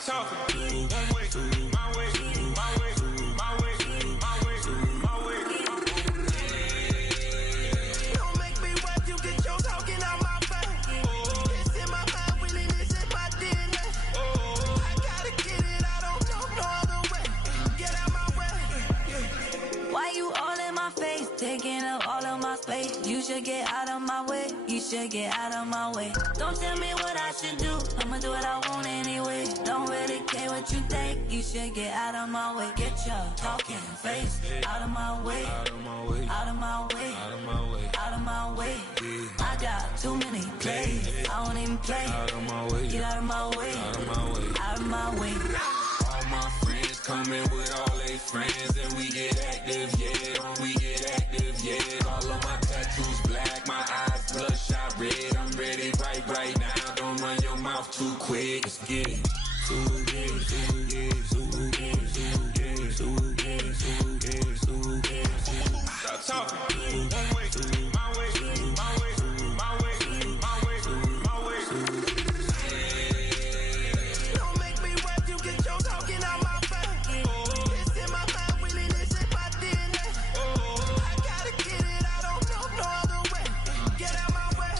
Stop talking. One way, my way, my way, my way, my way, my way. Don't make me watch you get your talking out my face. It's in my mind, really, this is my DNA. I gotta get it, I don't know no other way. Get out my way. Why you all in my face, taking up all of my space? You should get out of my way, you should get out of my way. Don't tell me what I should do, I'ma do what I want anyway. Don't really care what you think, you should get out of my way. Get your talking face out of my way, out of my way, out of my way, out of my way, out of my way. I got too many plays, I don't even play. Out of my way, get out of my way, out of my way, out of my way. All my friends coming with all their friends, and we get active, yeah. We get active, yeah. All of my tattoos black, my eyes bloodshot red. I'm ready right now. Don't run your mouth too quick. Let's get it. Stop talking. One way, my way, my way, my way, my way, my way. Don't make me watch you get your talking out my face. It's in my mind, really, this is my DNA. I gotta get it, I don't know no other way. Get out my way.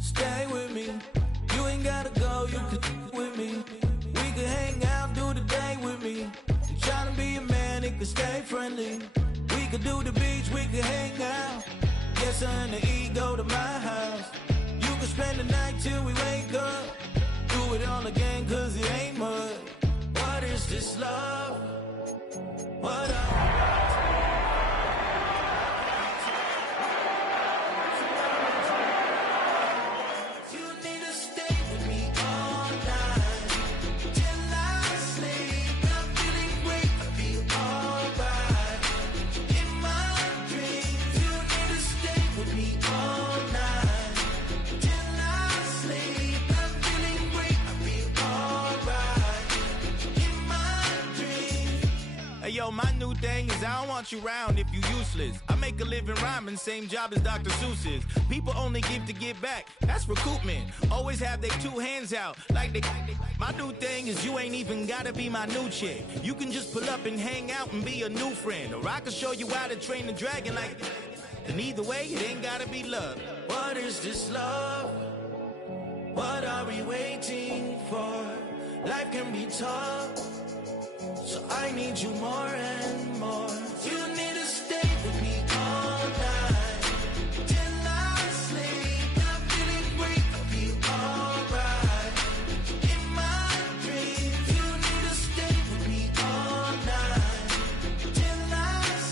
Stay with me. You ain't gotta go, you can with me. We can hang out, do the day with me. I'm trying to be a man, it can stay friendly. We could do the beach, we could hang out. Get something to eat, go to my house. You can spend the night till we wake up. Do it all again, cause it ain't mud. What is this love? What You need to stay with me all night till I sleep. I'm feeling great, I feel alright. In my dreams, you need to stay with me all night till I sleep. I'm feeling great, I feel alright. In my dreams. Hey yo, my new thing is I don't want you round if you useless. I make a living rhyming, same job as Dr. Seuss's. People only give to get back, that's recoupment. Always have their two hands out, like they. My new thing is you ain't even gotta be my new chick. You can just pull up and hang out and be a new friend. Or I can show you how to train the dragon like. And either way, it ain't gotta be love. What is this love? What are we waiting for? Life can be tough, so I need you more and more. You need to stay with me all night till I sleep. I'm feeling great, I feel alright. In my dreams, you need to stay with me all night till I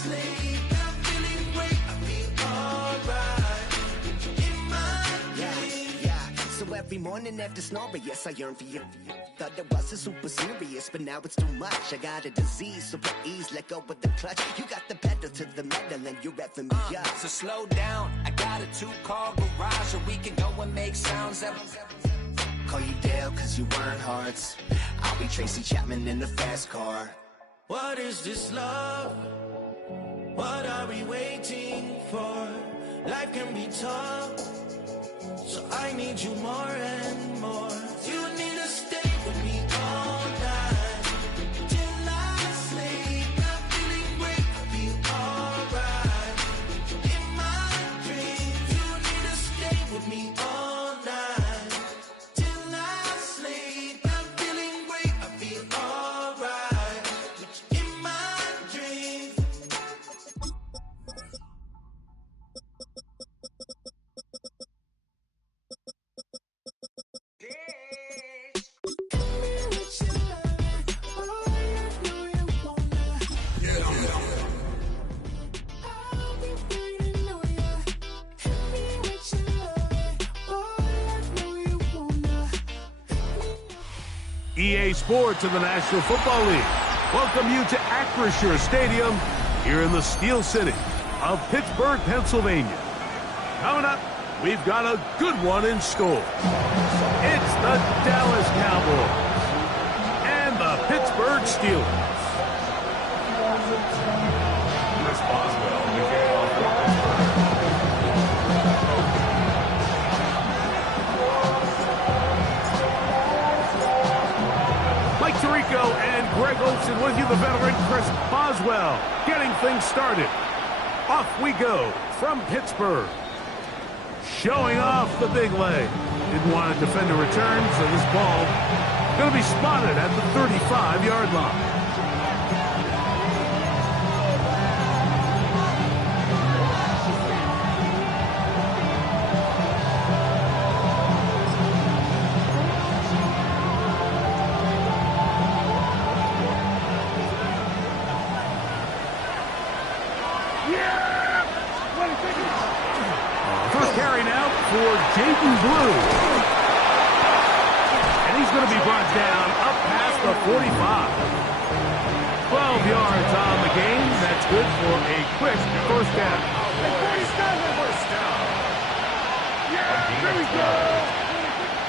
sleep. I'm feeling great, I feel alright. In my dreams. Yeah. So every morning after snoring, yes, I yearn for you. Thought it wasn't super serious, but now it's too much. I got a disease, so put ease, let go with the clutch. You got the pedal to the metal and you're revving me up. So slow down, I got a 2-car garage, or we can go and make sounds that. Call you Dale, cause you weren't hearts. I'll be Tracy Chapman in the fast car. What is this love? What are we waiting for? Life can be tough, so I need you more and more. You need to stay with me all night till I sleep. I'm feeling great, I feel alright. In my dreams, you need to stay with me all night till I sleep. I'm feeling great, I feel alright. In my dreams. EA Sports of the National Football League welcome you to Acrisure Stadium here in the Steel City of Pittsburgh, Pennsylvania. Coming up, we've got a good one in store. It's the Dallas Cowboys and the Pittsburgh Steelers. Chris Boswell, the kickoff for Pittsburgh. things started. Off we go from Pittsburgh. Showing off the big leg. Didn't want to defend a return, so this ball going to be spotted at the 35-yard line. First carry now for Jaden Blue. And he's going to be brought down up past the 45. 12 yards on the game. That's good for a quick first down. Here we go.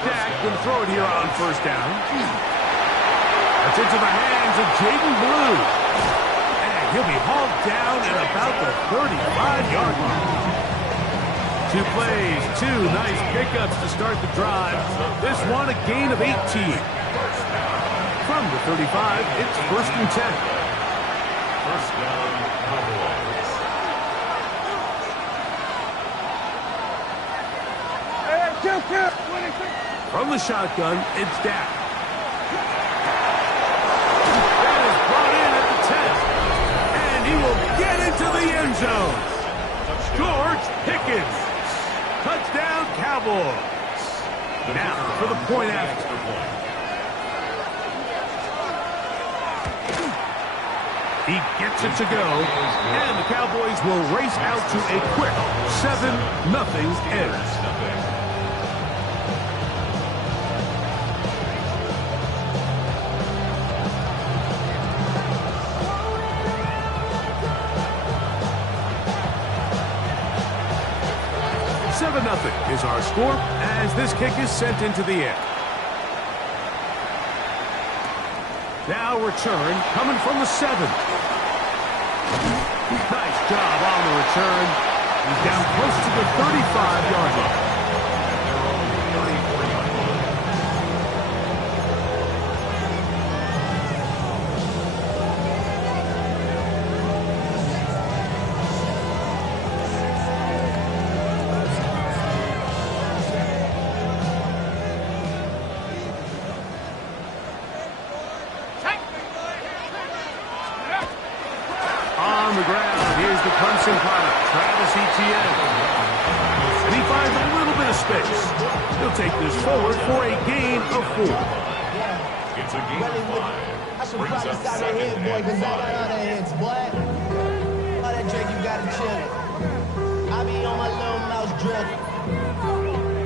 Dak can throw it here on first down. That's into the hands of Jaden Blue. And he'll be hauled down at about the 35-yard line. 2 plays, 2 nice pickups to start the drive. This one a gain of 18. From the 35, it's 1st and 10. First down, Cowboys. From the shotgun, it's Dak. That is brought in at the 10. And he will get into the end zone. George Pickens. Touchdown, Cowboys. Now for the point after. He gets it to go, and the Cowboys will race out to a quick 7-0 edge. 7-0 is our score as this kick is sent into the air. Now return coming from the 7. Nice job on the return. He's down close to the 35-yard line. On the ground, here's the Clemson product, Travis Etienne. And he finds a little bit of space. He'll take this forward for a gain of 4. It's a gain of 5. Brings up 2nd and 5. All that drink, you gotta chill. I be on my little mouse drip.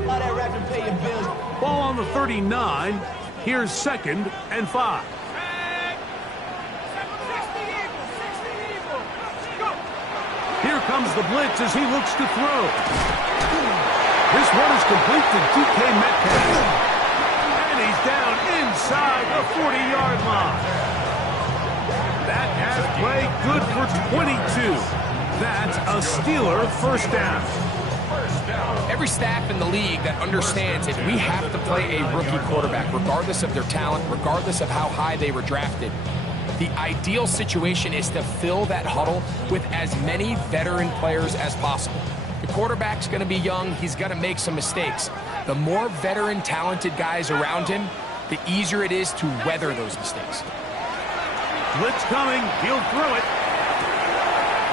All that rap to pay your bills. Ball on the 39. Here's 2nd and 5. Here comes the blitz as he looks to throw. This one is complete to DK Metcalf. And he's down inside the 40-yard line. That pass play good for 22. That's a Steeler first down. Every staff in the league that understands it, we have to play a rookie quarterback, regardless of their talent, regardless of how high they were drafted. The ideal situation is to fill that huddle with as many veteran players as possible. The quarterback's going to be young. He's going to make some mistakes. The more veteran, talented guys around him, the easier it is to weather those mistakes. Blitz coming. He'll throw it.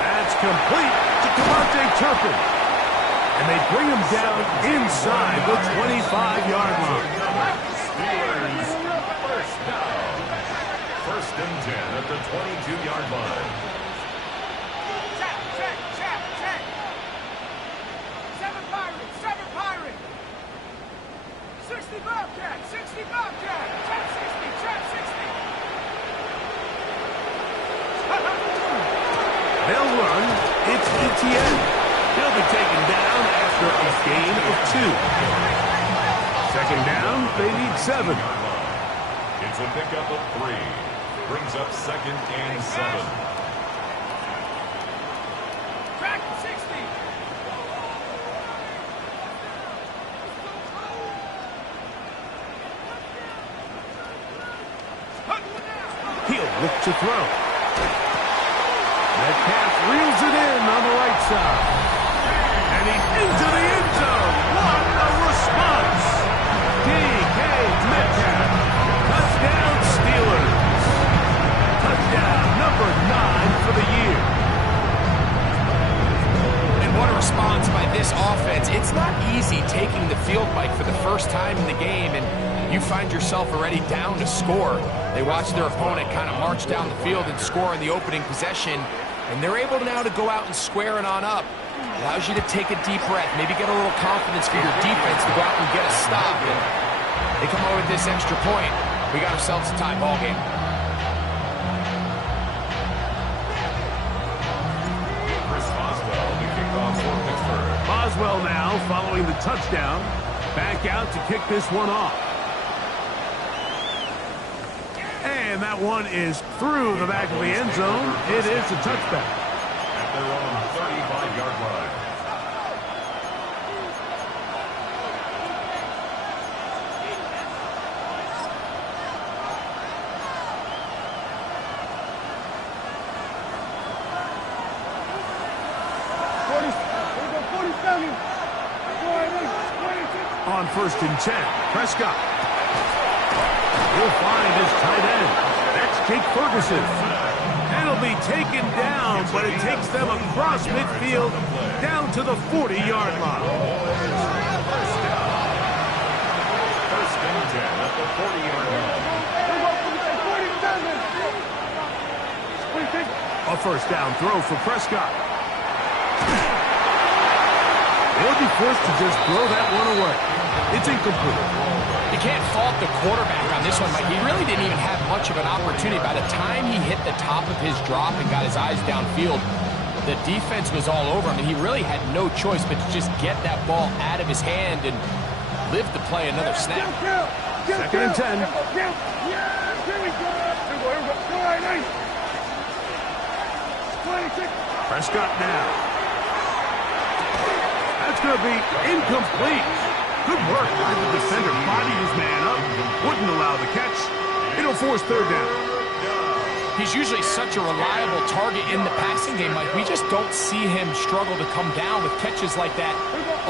That's complete to Devontae Turpin. And they bring him down inside the 25-yard line. Steelers first down. 1st and 10 at the 22-yard line. Check. 7 Pirate. 60 Bobcat. Trap 60. They'll run. It's Etienne. He'll be taken down after a gain of 2. 2nd down, they need 7. It's a pickup of 3. Brings up 2nd and 7. Track 60. He'll look to throw. Metcalf reels it in on the right side. And he's into the end zone. What a response. DK Metcalf. Touchdown Steelers. Touchdown number 9 for the year. And what a response by this offense. It's not easy taking the field, Mike, for the first time in the game, and you find yourself already down to score. They watch their opponent kind of march down the field and score in the opening possession, and they're able now to go out and square it on up. Allows you to take a deep breath, maybe get a little confidence for your defense to go out and get a stop. And they come over with this extra point. We got ourselves a tie ball game. Chris Boswell, the kickoff for Pittsburgh. Boswell now following the touchdown. Back out to kick this one off. And that one is through the back of the end zone. It is a touchback. At their own 35-yard line. On 1st and 10, Prescott. He'll find his tight end. That's Jake Ferguson. And he'll be taken down, but it takes them across midfield down to the 40-yard line. First and 10 at the 40-yard line. A first down throw for Prescott. They'll be forced to just throw that one away. It's incomplete. You can't fault the quarterback on this one, Mike. He really didn't even have much of an opportunity. By the time he hit the top of his drop and got his eyes downfield, the defense was all over him, and he really had no choice but to just get that ball out of his hand and live to play another snap. 2nd and 10. Prescott now. That's going to be incomplete. Good work by the defender. Bodied his man up. Wouldn't allow the catch. It'll force 3rd down. He's usually such a reliable target in the passing game, Mike. We just don't see him struggle to come down with catches like that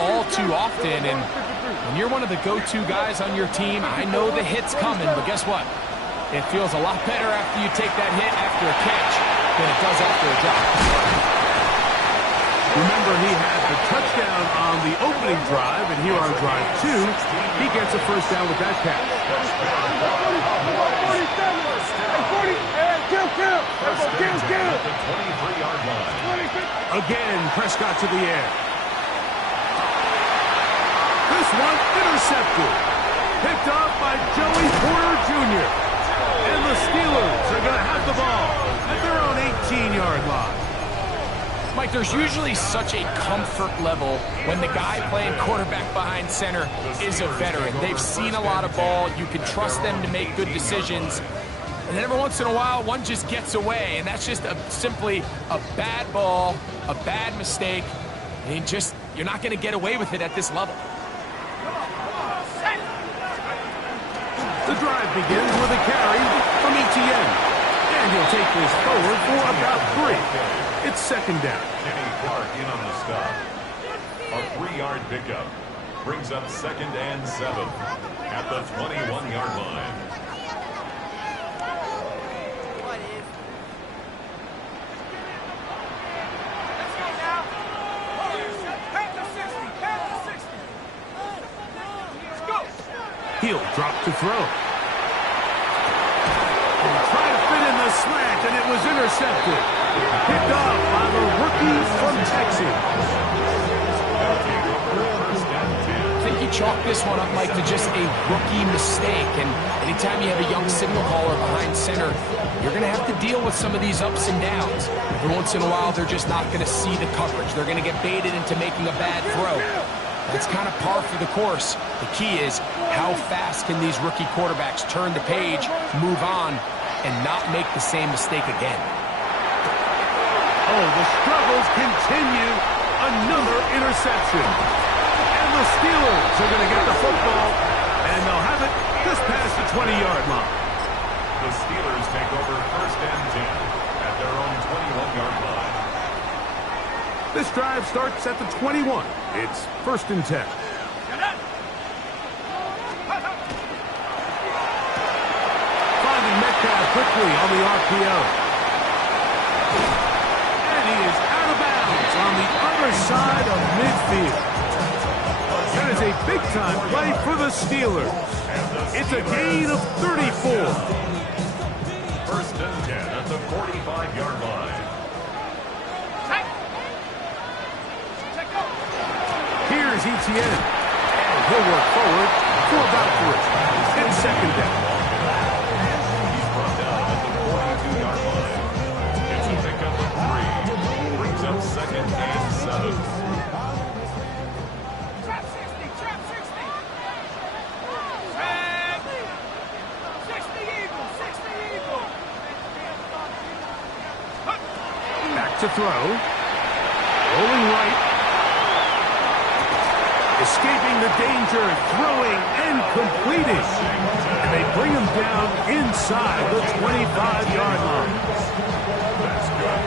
all too often. And when you're one of the go-to guys on your team, I know the hit's coming, but guess what? It feels a lot better after you take that hit after a catch than it does after a drop. Remember, he had the touchdown on the opening drive, and here on drive 2, he gets a first down with that catch. Again, Prescott to the air. This one intercepted. Picked off by Joey Porter Jr. And the Steelers are going to have the ball at their own 18-yard line. Mike, there's usually such a comfort level when the guy playing quarterback behind center is a veteran. They've seen a lot of ball. You can trust them to make good decisions. And then every once in a while, one just gets away, and that's just simply a bad ball, a bad mistake. And you're not going to get away with it at this level. The drive begins with a carry from Etienne. And he'll take this forward for about 3. It's 2nd down. Kenny Clark in on the stop. A 3-yard pickup brings up 2nd and 7 at the 21-yard line. He'll drop to throw. He'll try to fit in the slant, and it was intercepted. Picked off by the rookie from Texas. I think you chalk this one up, Mike, to just a rookie mistake. And anytime you have a young signal caller behind center, you're going to have to deal with some of these ups and downs. Every once in a while, they're just not going to see the coverage. They're going to get baited into making a bad throw. That's kind of par for the course. The key is how fast can these rookie quarterbacks turn the page, move on, and not make the same mistake again. Oh, the struggles continue. Another interception. And the Steelers are going to get the football, and they'll have it just past the 20-yard line. The Steelers take over 1st and 10 at their own 21-yard line. This drive starts at the 21. It's 1st and 10. Finding Metcalf quickly on the RPO. And he is out of bounds on the other side of midfield. That is a big-time play for the Steelers. It's a gain of 34. 1st and 10 at the 45-yard line. Here's Etienne. And he'll work forward for about 3. It's 2nd down. He's brought down at the 42-yard line. It's a pickup of 3. Brings up 2nd and 7. Trap 60, trap 60. 60 Eagle, 60 Eagle. Back to throw. Rolling right. Escaping the danger, throwing and completing. And they bring him down inside the 25-yard line.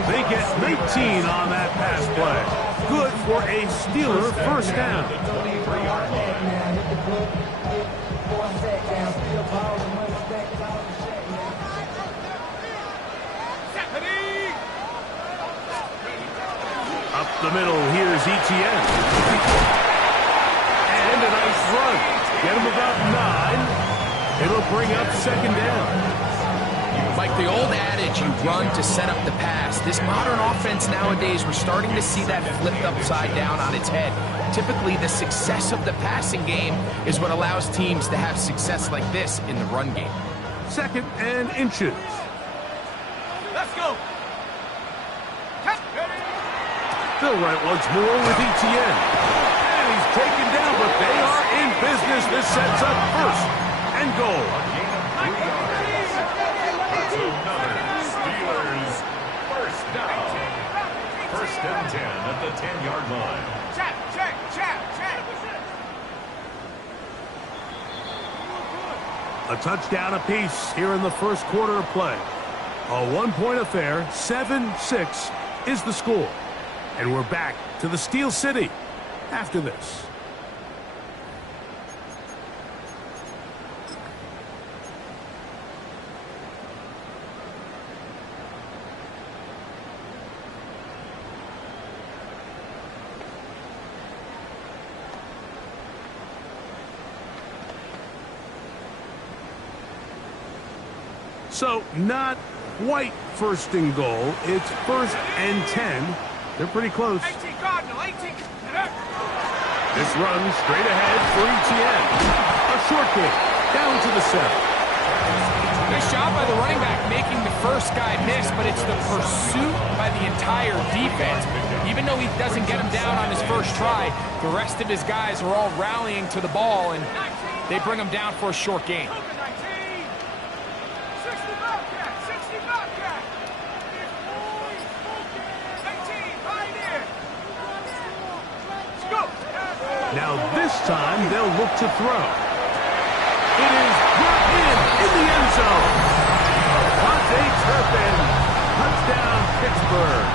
They get 19 on that pass play. Good for a Steeler 1st down. Up the middle, here's Etienne. And a nice run. Get him about 9. It'll bring up 2nd down. Like the old adage, you run to set up the pass. This modern offense nowadays, we're starting to see that flipped upside down on its head. Typically, the success of the passing game is what allows teams to have success like this in the run game. 2nd and inches. Let's go. Still right once more with Etienne. And he's taken down, but they are in business. This sets up 1st and goal. That's another Steelers 1st down. 1st and 10 at the 10-yard line. Check, check, check, check. A touchdown apiece here in the 1st quarter of play. A 1-point affair, 7-6 is the score. And we're back to the Steel City after this. So, not quite 1st and goal. It's 1st and 10. They're pretty close. 18 Cardinal, 18. This run straight ahead for Etienne. A short kick down to the 7. Nice job by the running back making the first guy miss, but it's the pursuit by the entire defense. Even though he doesn't get him down on his first try, the rest of his guys are all rallying to the ball, and they bring him down for a short gain. 60 Bobcat, 60 Bobcat. 18, pioneer. Let's go. Now this time they'll look to throw. It is brought in the end zone. Vontae Turpin, touchdown Pittsburgh.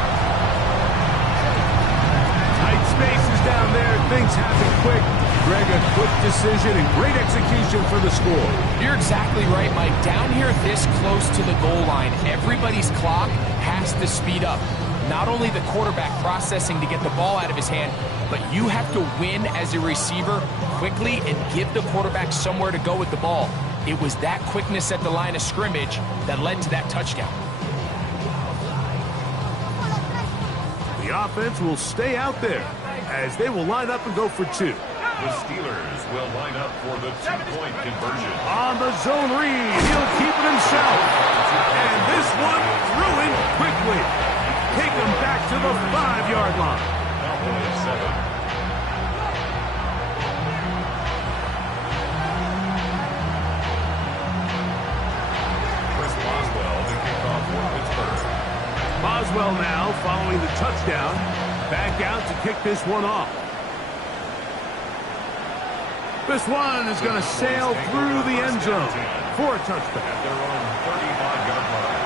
Tight spaces down there, things happen quick. Greg, a quick decision and great execution for the score. You're exactly right, Mike. Down here this close to the goal line, everybody's clock has to speed up. Not only the quarterback processing to get the ball out of his hand, but you have to win as a receiver quickly and give the quarterback somewhere to go with the ball. It was that quickness at the line of scrimmage that led to that touchdown. The offense will stay out there as they will line up and go for 2. The Steelers will line up for the 2-point conversion. On the zone read, he'll keep it himself. And this one threw in quickly. Take him back to the 5-yard line. Cowboys 7. Chris Boswell to kick off for Pittsburgh. Boswell now following the touchdown. Back out to kick this one off. This one is going to sail through the end zone for a touchdown. At their own 35-yard line.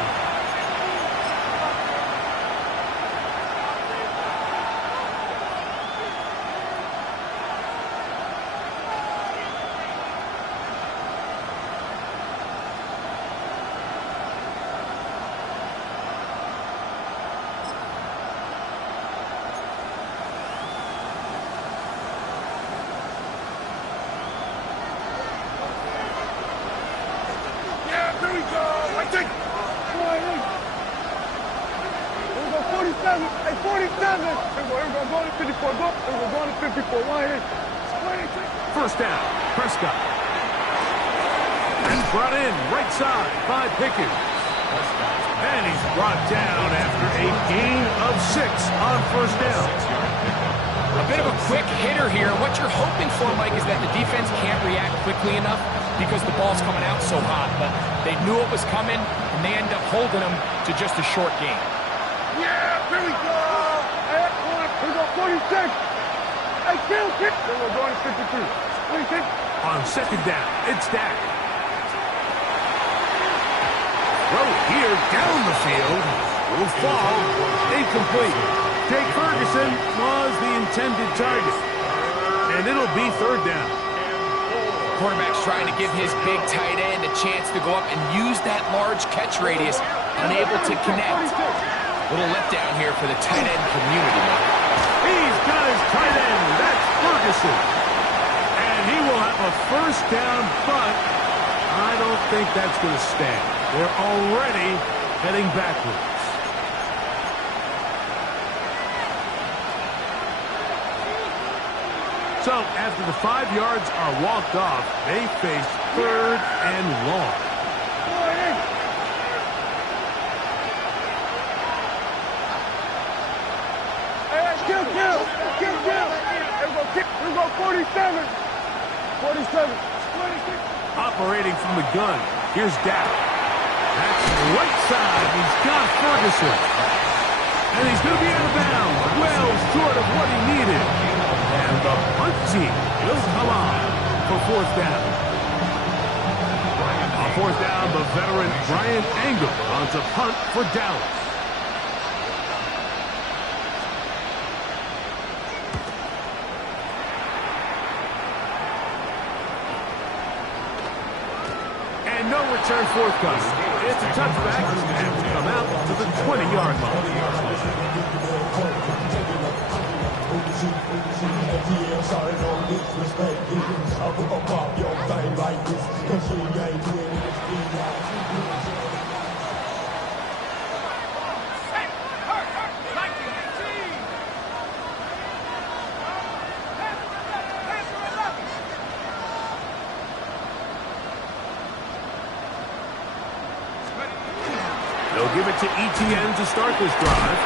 54, go. We're going to 54. First down, Prescott. And brought in right side by Pickens. And he's brought down after a gain of 6 on first down. A bit of a quick hitter here. What you're hoping for, Mike, is that the defense can't react quickly enough because the ball's coming out so hot. But they knew it was coming, and they end up holding them to just a short gain. Yeah, here we go. Here we go, 46. Hey, kill, kick. Then we're going to 52. 26. On second down, it's Dak. Throw here down the field. Will fall. Incomplete. Jake Ferguson was the intended target. And it'll be third down. Quarterback's trying to give his big tight end a chance to go up and use that large catch radius, unable to connect. Little letdown here for the tight end community. He's got his tight end. That's Ferguson. And he will have a first down, but I don't think that's going to stand. They're already heading backwards. So, after the 5 yards are walked off, they face third and long. We go 47. 47. Operating from the gun. Here's Dak. That's right side. He's got Ferguson. And he's going to be out of bounds. Well short of what he needed. And the punt team will come on for fourth down. On fourth down, the veteran Brian Angle on to punt for Dallas. And no return forthcoming. It's a touchback and will come out to the 20-yard They'll give it to Etienne to start this drive.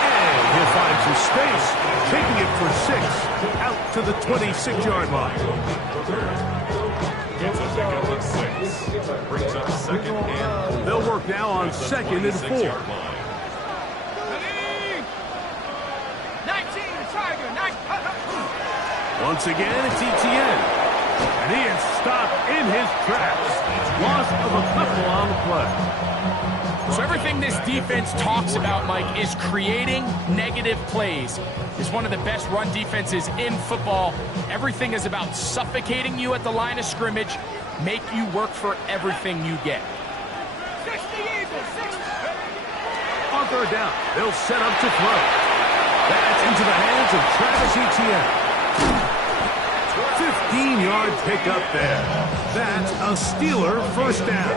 And he'll find some space, taking it for 6 out to the 26-yard line. It's a pickup of 6. Brings up second and 4. They'll work now on second and 4. 19, Tiger, 19. Once again, it's Etienne. And he is stopped in his tracks. Loss of a couple on the play. So everything this defense talks about, Mike, is creating negative plays. It's one of the best run defenses in football. Everything is about suffocating you at the line of scrimmage, make you work for everything you get. 60 Eagles, 60. On third down, they'll set up to throw. That's into the hands of Travis Etienne. 15-yard pickup there. That's a Steeler first down.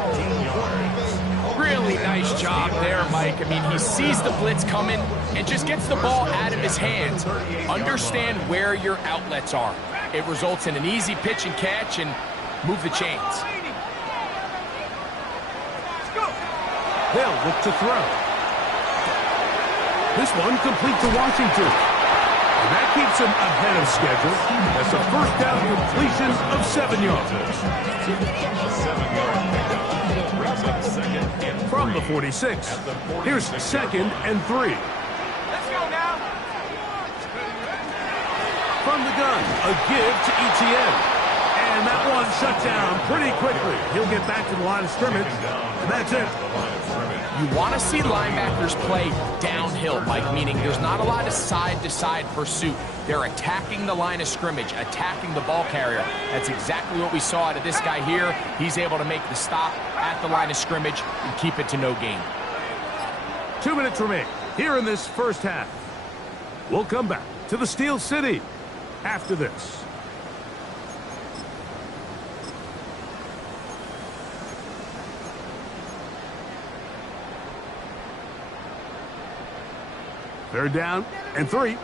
Really nice job there, Mike. I mean, he sees the blitz coming and just gets the ball out of his hands. Understand where your outlets are. It results in an easy pitch and catch and move the chains. They'll look to throw. This one complete to Washington. And that keeps him ahead of schedule. That's a first down completion of 7 yards. From the 46, here's second and 3. Let's go now. From the gun, a give to Etienne. And that one shut down pretty quickly. He'll get back to the line of scrimmage, and that's it. You want to see linebackers play downhill, Mike, meaning there's not a lot of side-to-side pursuit. They're attacking the line of scrimmage, attacking the ball carrier. That's exactly what we saw out of this guy here. He's able to make the stop at the line of scrimmage and keep it to no gain. 2 minutes remain here in this first half. We'll come back to the Steel City after this. Third down and 3.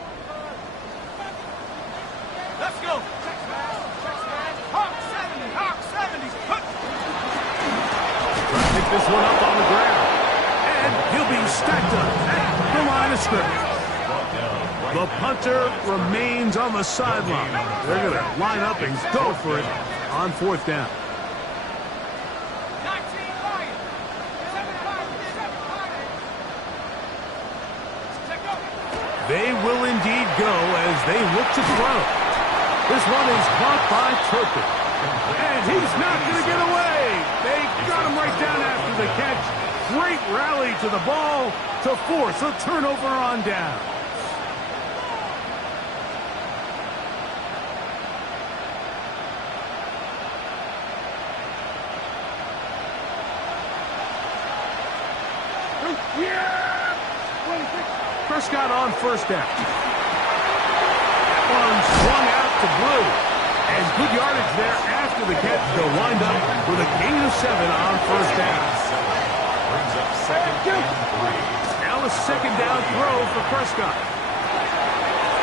this one up on the ground. And he'll be stacked up at the line of scrimmage. The punter remains on the sideline. They're going to line up and go for it on 4th down. They will indeed go as they look to throw. This one is caught by Turpin. And he's not going to get away. They got him right down after the catch. Great rally to the ball to force a turnover on down. Prescott on 1st down. That one swung out to Blue. And good yardage there after the catch. They'll wind up with a gain of 7 on 1st down. Brings up 2nd and 3. Now a 2nd down throw for Prescott.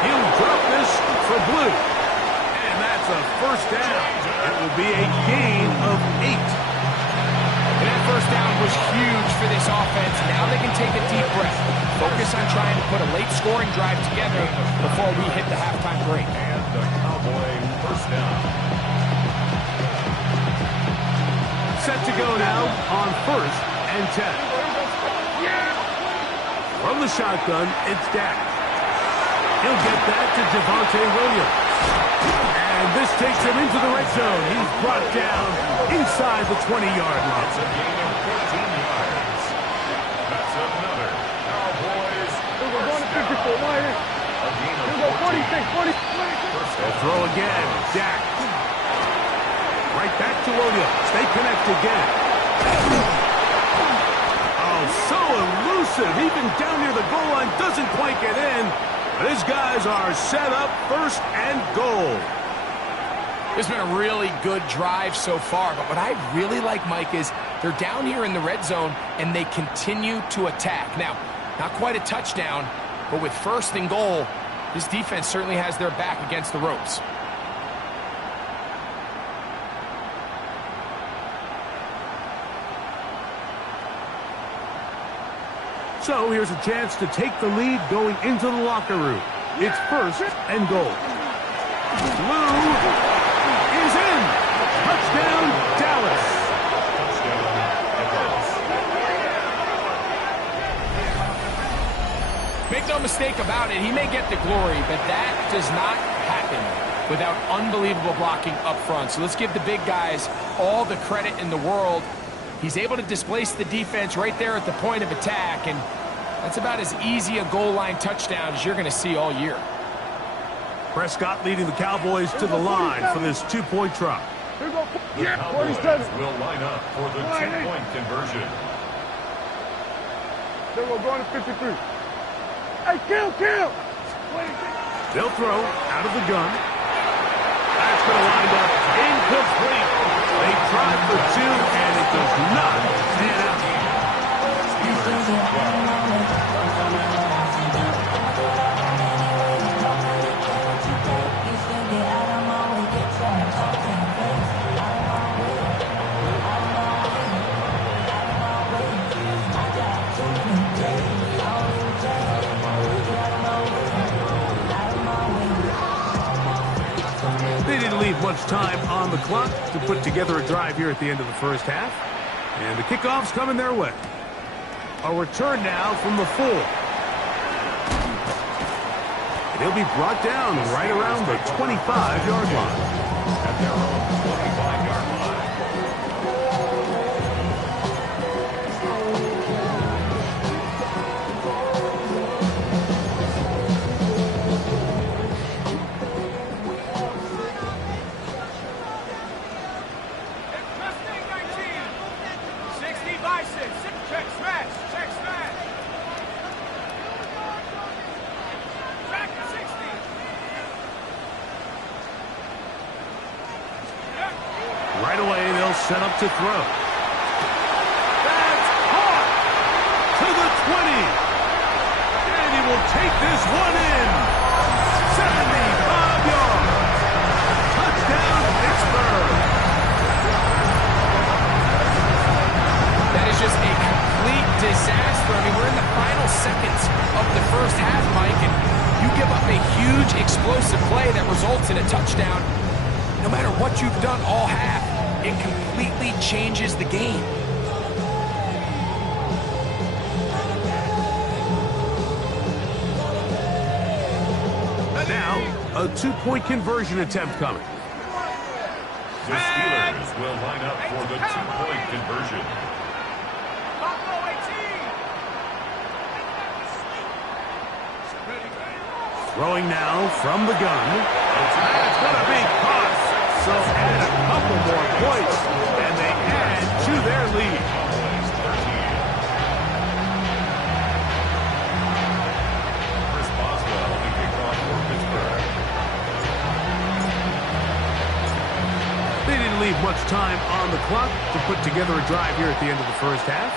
He'll drop this for Blue. And that's a 1st down. It will be a gain of 8. And that 1st down was huge for this offense. Now they can take a deep breath. Focus on trying to put a late scoring drive together before we hit the halftime break. And the Cowboy 1st down. Set to go now on 1st and 10. From the shotgun, it's Dak. He'll get that to Javonte Williams. And this takes him into the red zone. He's brought down inside the 20-yard line. It's a gain of 15 yards. That's another Cowboys. We're going to 54. Why? A gain of 46. They'll throw again. Dak. Right back to Williams. They connect again. Oh, so elusive. Even down near the goal line, doesn't quite get in. But his guys are set up 1st and goal. It's been a really good drive so far, but what I really like, Mike, is they're down here in the red zone, and they continue to attack. Now, not quite a touchdown, but with 1st and goal, this defense certainly has their back against the ropes. So here's a chance to take the lead going into the locker room. It's 1st and goal. Blue is in. Touchdown, Dallas. Make no mistake about it, he may get the glory, but that does not happen without unbelievable blocking up front. So let's give the big guys all the credit in the world. He's able to displace the defense right there at the point of attack, and that's about as easy a goal line touchdown as you're going to see all year. Prescott leading the Cowboys to the line for this 2-point try. The Cowboys will line up for the 2-point conversion. Then we're going to 53. Hey, kill! They'll throw out of the gun. That's going to wind up incomplete. They tried for 2, and it does not pan out. They didn't leave much time on the clock to put together a drive here at the end of the 1st half. And the kickoff's coming their way. A return now from the 4. And he'll be brought down right around the 25-yard line. At their own 25-yard line. Right away, they'll set up to throw. That's caught to the 20. And he will take this one in. 75 yards. Touchdown, Pittsburgh. That is explosive play that results in a touchdown, no matter what you've done all half, it completely changes the game. Now, a two-point conversion attempt coming. The Steelers will line up for the two-point conversion. Throwing now from the gun. That's going to be caught. So add a couple more points, and they add to their lead. Chris Boswell, the kickoff for Pittsburgh. They didn't leave much time on the clock to put together a drive here at the end of the first half.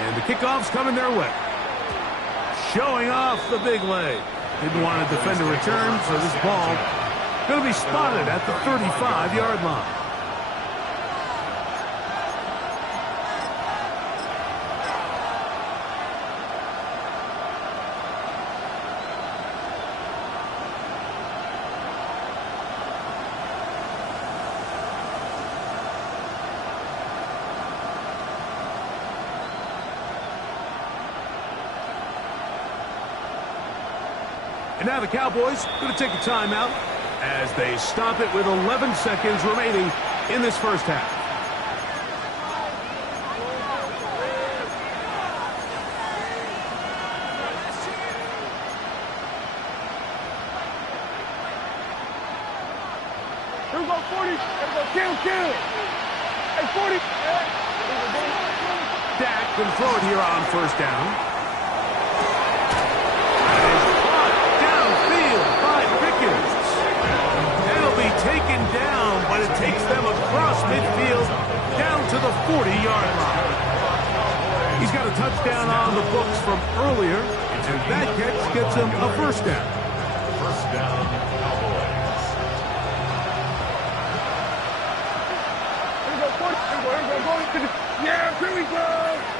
And the kickoff's coming their way. Showing off the big leg. Didn't want to defend a return, so this ball going to be spotted at the 35-yard line. And now the Cowboys going to take a timeout as they stop it with 11 seconds remaining in this first half. Here we go, 40. Here we go, kill. Hey, 40. Dak can throw it here on first down. That'll be taken down, but it takes them across midfield down to the 40-yard line. He's got a touchdown on the books from earlier, and that catch gets him a first down. First down, Cowboys. Here we go, 40. Here we go. Yeah, here we go.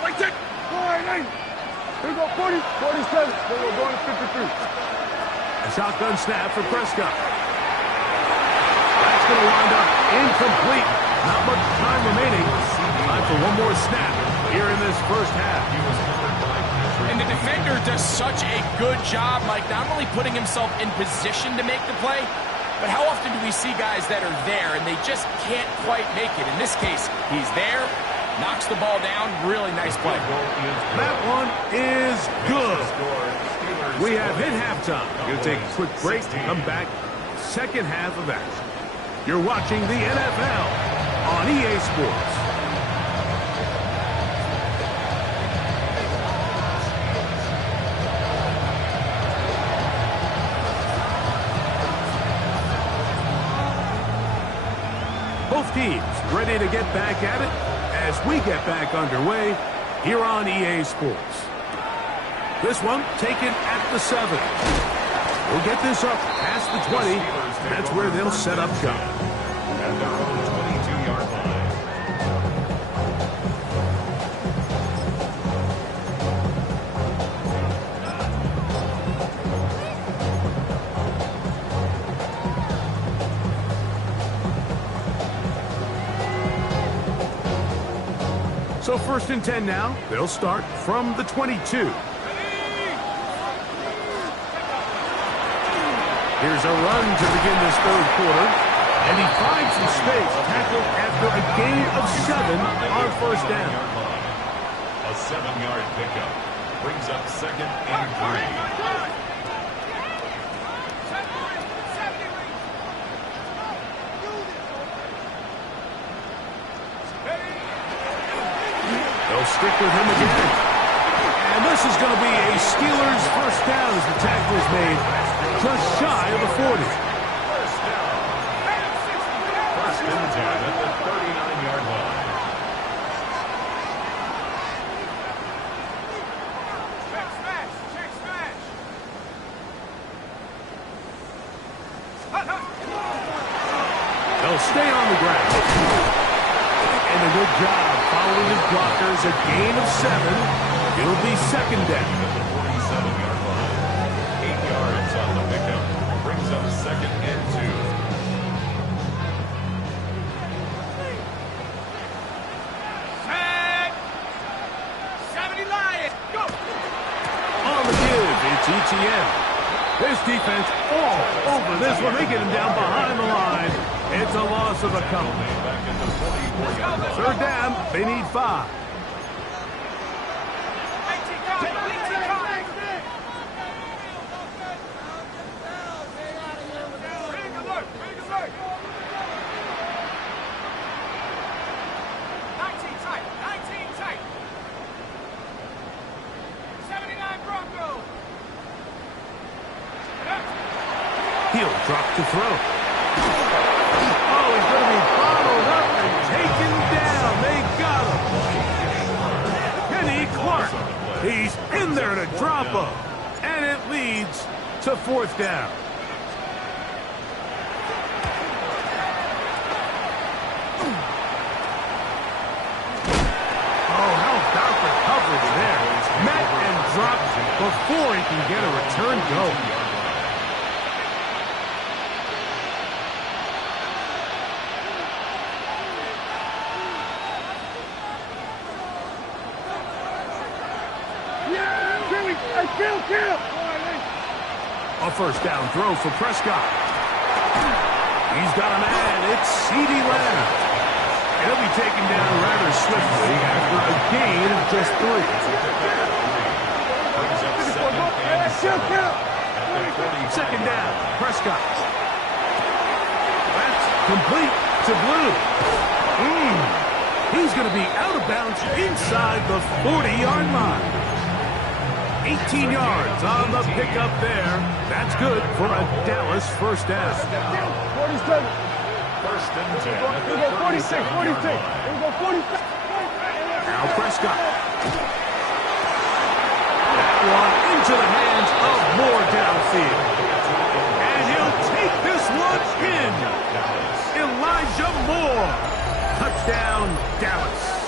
Like that. All right. Here we go, 40. 47. Then we're going to 53. A shotgun snap for Prescott. That's going to wind up incomplete. Not much time remaining. Time for one more snap here in this first half. And the defender does such a good job, Mike, not only putting himself in position to make the play, but how often do we see guys that are there and they just can't quite make it? In this case, he's there, knocks the ball down. Really nice play. That one is good. We have hit halftime. Going to take a quick break, come back, second half of action. You're watching the NFL on EA Sports. Both teams ready to get back at it as we get back underway here on EA Sports. This one taken at the 7. We'll get this up past the 20. That's where they'll set up shop. At their own 22-yard line. So 1st and 10 now. They'll start from the 22. Here's a run to begin this third quarter. And he finds some space, tackled after a gain of 7 on first down. A 7-yard pickup brings up 2nd and 3. They'll stick with him again. And this is going to be a Steelers first down as the tackle is made just shy of the 40. First down. First and 10 at the 39-yard line. They'll stay on the ground. And a good job following his blockers. A gain of 7. It'll be second down. At the 47-yard line. 8 yards on the pickup. Brings up defense all over this one. They get him down behind the line. It's a loss of a couple. Third down, they need 5. He'll drop to throw. Oh, he's going to be followed up and taken down. They got him. Kenny Clark. He's in there to drop him. And it leads to 4th down. Oh, how about the coverage there? Met and dropped before he can get a return go. A first down throw for Prescott. He's got a man. It's CeeDee Lamb. He'll be taken down rather swiftly after a gain of just 3. Second down, Prescott. That's complete to Blue. He's going to be out of bounds inside the 40-yard line. 18 yards on the pickup there. That's good for a Dallas first down. 47. First and 10. Here we go 46, 46. Here we go 46. Now Prescott. That one into the hands of Moore downfield. And he'll take this one in. Elijah Moore. Touchdown, Dallas.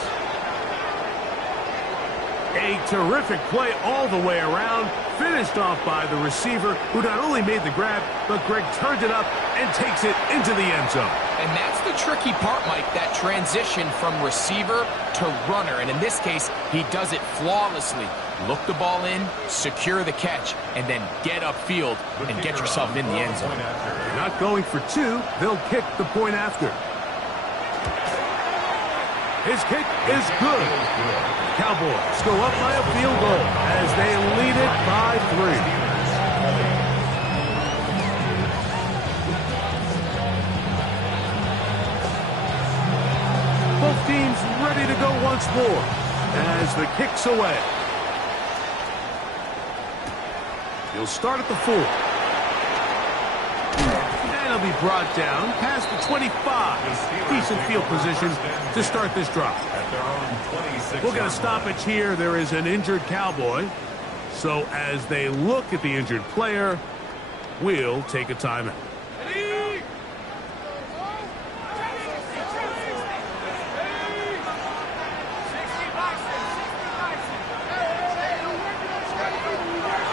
A terrific play all the way around, finished off by the receiver, who not only made the grab, but Greg turned it up and takes it into the end zone. And that's the tricky part, Mike, that transition from receiver to runner. And in this case, he does it flawlessly. Look the ball in, secure the catch, and then get upfield and get yourself in the end zone. Not going for 2, they'll kick the point after. His kick is good. Cowboys go up by a field goal as they lead it by 3. Both teams ready to go once more as the kick's away. He'll start at the 4. And he'll be brought down past the 25. Decent field position to start this drive. We'll get a stoppage here. There is an injured Cowboy. So as they look at the injured player, we'll take a timeout.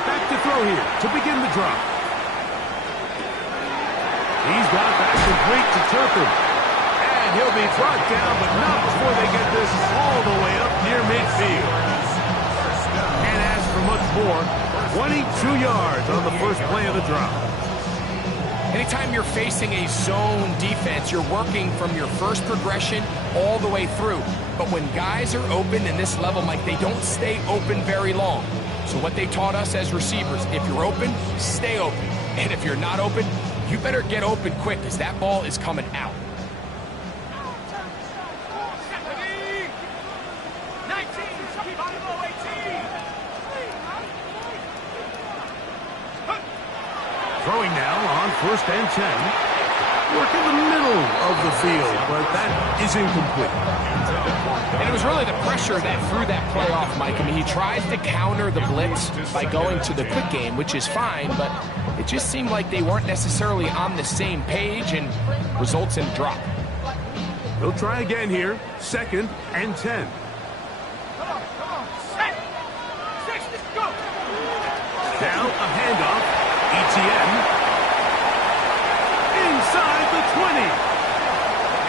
Back to throw here to begin the drive. He's got that complete to Turpin. And he'll be brought down, but not before they get this all the way up near midfield. And as for much more, 22 yards on the first play of the drive. Anytime you're facing a zone defense, you're working from your first progression all the way through. But when guys are open in this level, Mike, they don't stay open very long. So what they taught us as receivers, if you're open, stay open. And if you're not open, you better get open quick because that ball is coming out. Throwing now on first and 10. Work in the middle of the field, but that is incomplete. And it was really the pressure that threw that play off, Mike. I mean, he tries to counter the blitz by going to the quick game, which is fine, but it just seemed like they weren't necessarily on the same page and results in a drop. They'll try again here, second and 10. Now a handoff. Etienne. Inside the 20.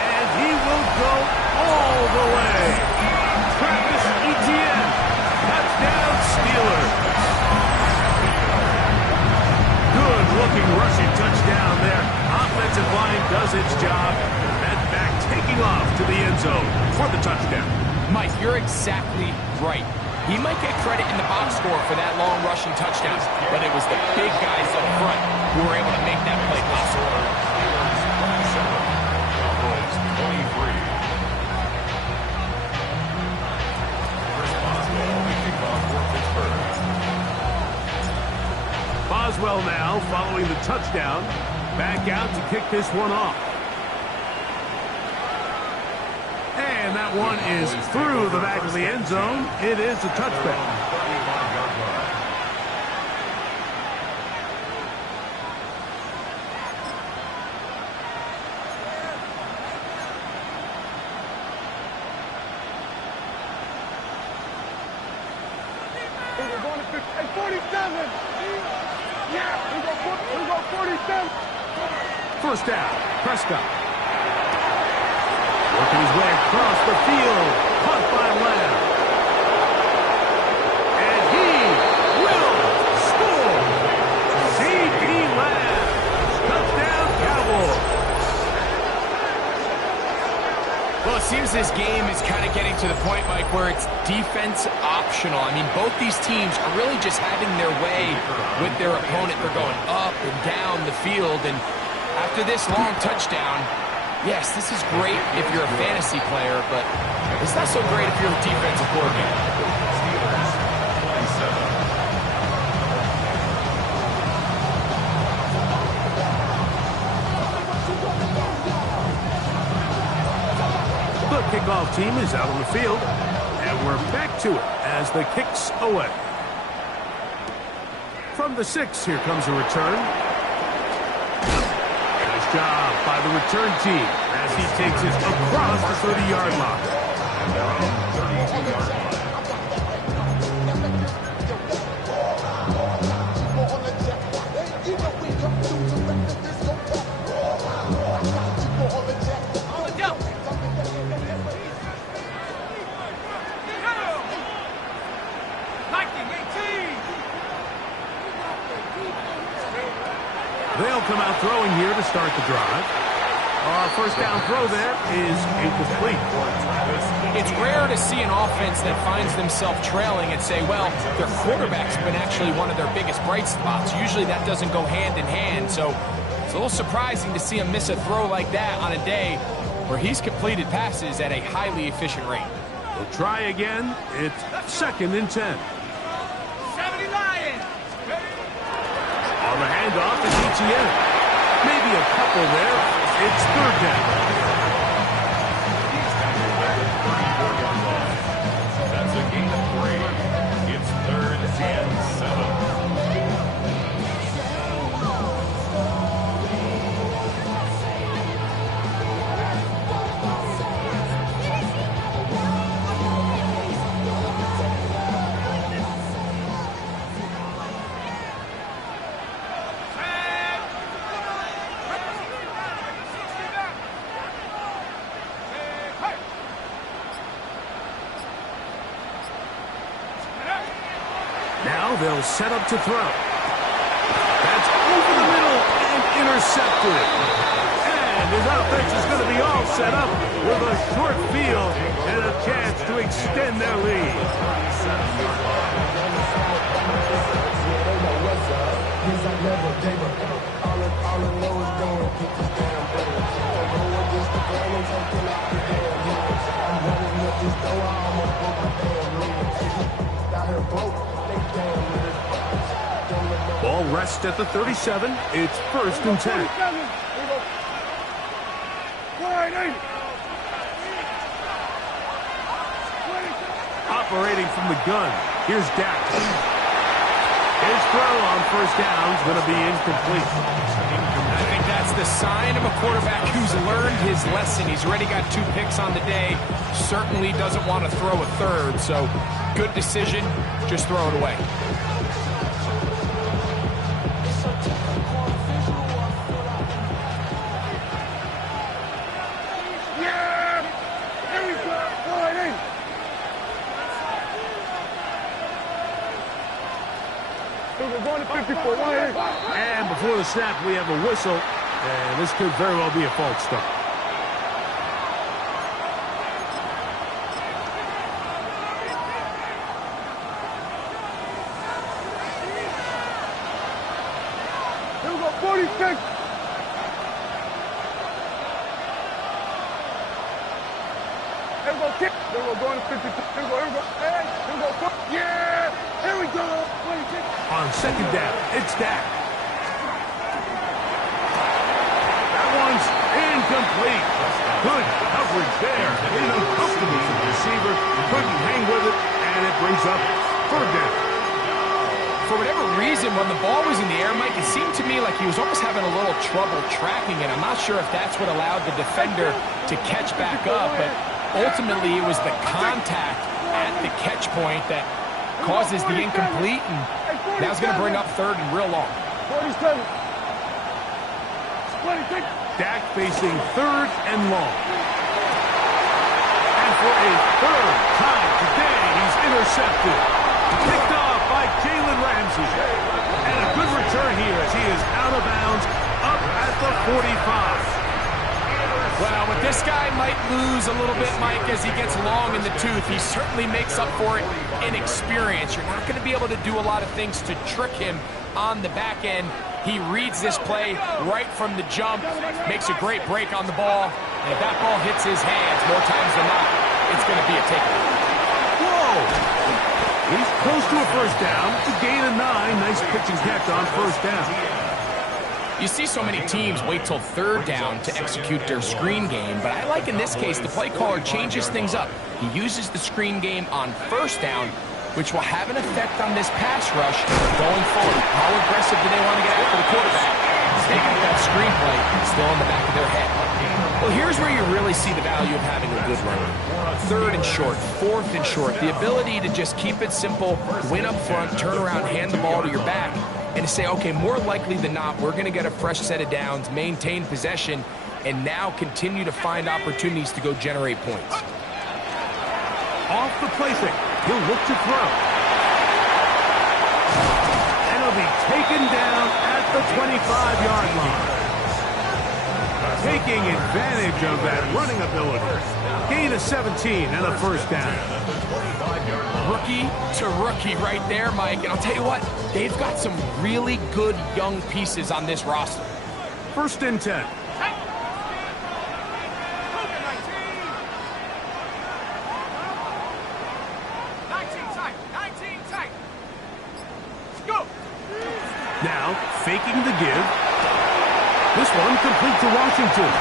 And he will go all the way. Travis Etienne. Touchdown Steelers. Good touchdown there. Offensive line does its job. And back taking off to the end zone for the touchdown. Mike, you're exactly right. He might get credit in the box score for that long rushing touchdown, but it was the big guys up front who were able to make that play possible. Cowboys 23. Chris Boswell, the kickoff for Pittsburgh. Boswell now following the touchdown. Back out to kick this one off. And that one is through the back of the end zone. It is a touchback. We're going to 50. Hey, 47. Yeah, we go 47. First down, Prescott. Working his way across the field. Caught by Lamb. And he will score. C.D. Lamb. Touchdown, Cowboys. Well, it seems this game is kind of getting to the point, Mike, where it's defense optional. I mean, both these teams are really just having their way with their opponent. They're going up and down the field, and after this long touchdown, yes, this is great if you're a fantasy player, but it's not so great if you're a defensive coordinator. The kickoff team is out on the field, and we're back to it as the kick's away. From the 6, here comes a return. Nice job by the return team as he takes it across the 30-yard line. They'll come out throwing here to start the drive. Our first down throw there is incomplete. It's rare to see an offense that finds themselves trailing and say, well, their quarterback's been actually one of their biggest bright spots. Usually that doesn't go hand in hand, so it's a little surprising to see him miss a throw like that on a day where he's completed passes at a highly efficient rate. We'll try again. It's 2nd and 10. On the handoff is Etienne. Maybe a couple there. It's 3rd down. That's a gain of 3. It's 3rd and 7. Now they'll set up to throw. That's over the middle and intercepted. And his offense is going to be all set up with a short field and a chance to extend their lead. Ball rests at the 37. It's 1st and 10. Operating from the gun. Here's Dak. His throw on 1st down is going to be incomplete. I think that's the sign of a quarterback who's learned his lesson. He's already got 2 picks on the day. Certainly doesn't want to throw a 3rd, so good decision. Just throw it away. And before the snap, we have a whistle, and this could very well be a false start. Here we go, 46. Here we go, kick. Here we go, going to 52. Here we go, here we go. Hey, here we go. Yeah, here we go. 26. On second down, it's Dak. That one's incomplete. Good coverage there. It uncomfortable to the receiver. Couldn't hang with it, and it brings up third down. For whatever reason, when the ball was in the air, Mike, it seemed to me like he was almost having a little trouble tracking it. I'm not sure if that's what allowed the defender to catch back up, but ultimately it was the contact at the catch point that causes the incomplete, and now it's going to bring up third and real long. 47. 26. Dak facing third and long. And for a third time today, he's intercepted. Picked off by Jalen Ramsey. And a good return here as he is out of bounds up at the 45. Well, with this guy might lose a little bit, Mike, as he gets long in the tooth. He certainly makes up for it in experience. You're not going to be able to do a lot of things to trick him on the back end. He reads this play right from the jump, makes a great break on the ball, and if that ball hits his hands more times than not, it's going to be a takeaway. Whoa! He's close to a first down. It's a gain of 9. Nice pitch and catch on first down. You see so many teams wait till third down to execute their screen game, but I like in this case the play caller changes things up. He uses the screen game on first down, which will have an effect on this pass rush going forward. How aggressive do they want to get after the quarterback? They got that screen play still in the back of their head. Well, here's where you really see the value of having a good runner. Third and short, fourth and short, the ability to just keep it simple, win up front, turn around, hand the ball to your back, and to say, okay, more likely than not, we're going to get a fresh set of downs, maintain possession, and now continue to find opportunities to go generate points. Off the play fake, he'll look to throw. And he'll be taken down at the 25-yard line. Taking advantage of that running ability. Gain of 17 and a first down. Rookie to rookie right there, Mike. And I'll tell you what, they've got some really good young pieces on this roster. First and 10. Now, faking the give. This one complete to Washington.